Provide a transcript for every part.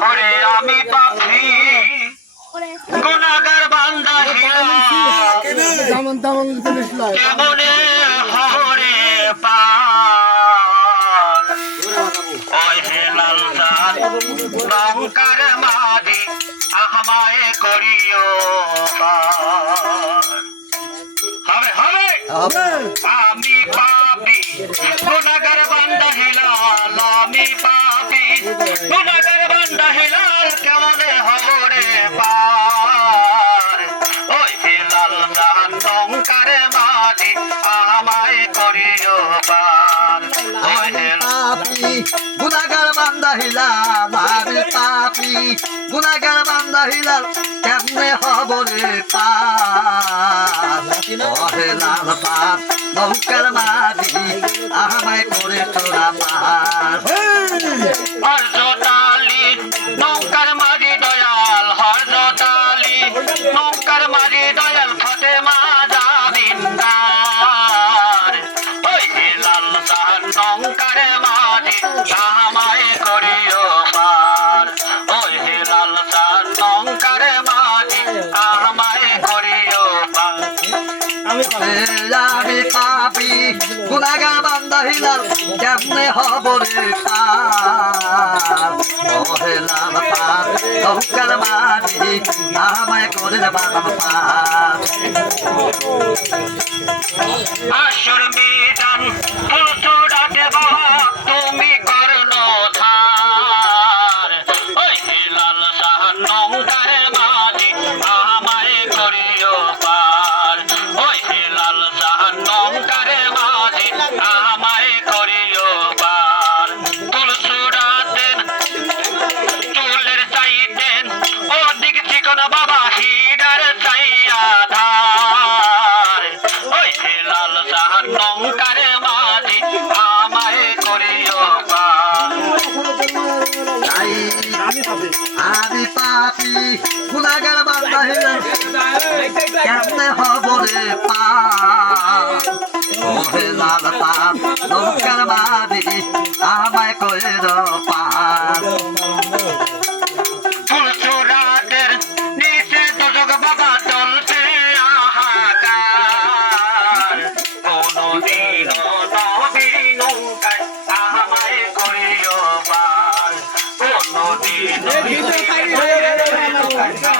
ওরে আমি পাখি। গুনাগার বান্দা হিয়া কেমনে হরে ওই মাদি আহমায় করিও পার। হবে হবে। আমি পাপি হিলাল কেমনে হরে পার? ওই হিলাল জাহান লঙ্কার মাটি আমায় করিও পার। ওই পাপি গুনাগার বান্দা হিলাল আমি পাপি গুনাগার বান্দা হিলাল কেমনে হব রে পাপ ওহে লাল পাপ নৌকার মাঝি আমায় করে তোরা আমি পাপি গুনাগার বান্দা হিলাল কেমনে হব রে পাপ ওহে লাল পাপ নৌকার মাঝি আমায় করে পাপি গুনাগার বান্দা হিলাল কেমনে হব রে পাপ ওহে লাল পাপ নমস্কার মাঝি আমায় করে পাপ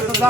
ありがとう。